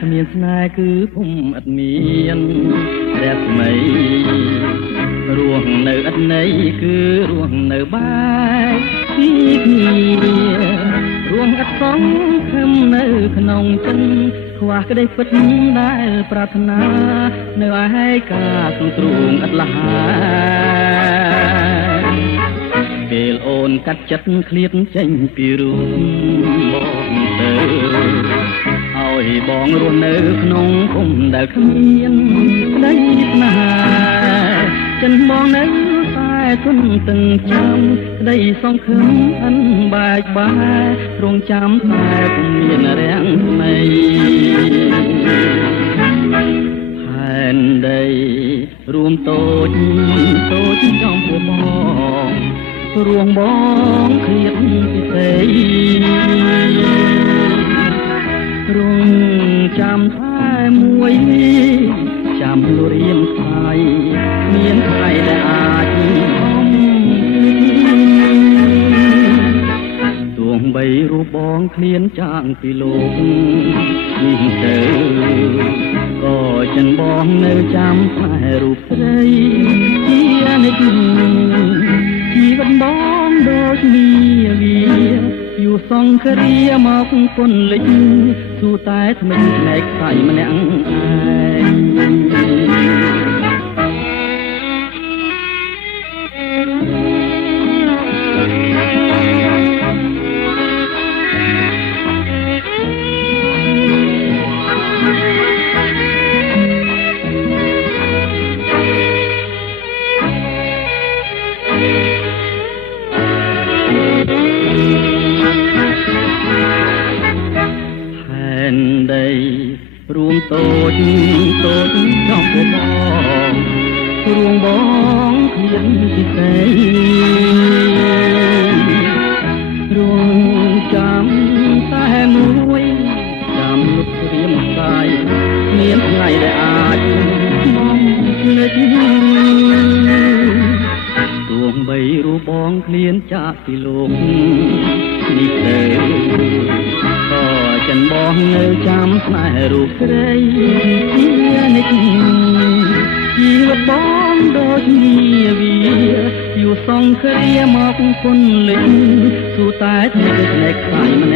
គ្មានស្នេហ៍គឺភូមិឥតមានតែថ្មីរស់នៅឥតន័យគឺរស់នៅបែកគ្នារស់ឥតសងខឹមនៅក្នុងចិត្តខ្វះក្តីពិតដែលប្រាថ្នានៅឯការសង្ទ្រូងឥតលះពេលអូនកាត់ចិត្តឃ្លាតចេញពីរូបបងទៅឲ្យបងរស់នៅក្នុងភូមិដែលគ្មានក្តីស្នេហាចិនបងនៅតែទុនទាំងចាំក្តីសង្ឃឹមអិនបែកបារងចាំតែពុំមានរាំងថ្មីផែនដីរួមតូចចំពោះបងរួងបងឃ្លាតពិសេសរងចាំតែមួយចាំលរៀមថ្លៃមានថ្លៃដែលអាចទោះបីរូបបងឃ្លានចាងពីលោកនេះទៅក៏ចិនបងនៅចាំតែរូបស្រីជានិច្ចជីវិតបងដូចមាវាយូរសង្គ្រាមកពន្លិចទោះតែថ្មិញផ្នែកខ្សែម្នាក់ឯងរួមតូចចំពោះបងរួងបងឃ្លានពិសេសរងចាំតែមួយចាំលុតរៀមស្ដាយមានថ្ងៃដែលអាចមកភ្លេចទោះបីរូបបងឃ្លានចាកពីលោកនេះទៅក៏ចិនបងនៅចាំស្នេហ៍រូបស្រីជានិច្ចជីវិតបងដូចនាវាយូរសង្គ្រាមកពន្លិចទោះតែថ្នាក់ខ្សែម្នាក់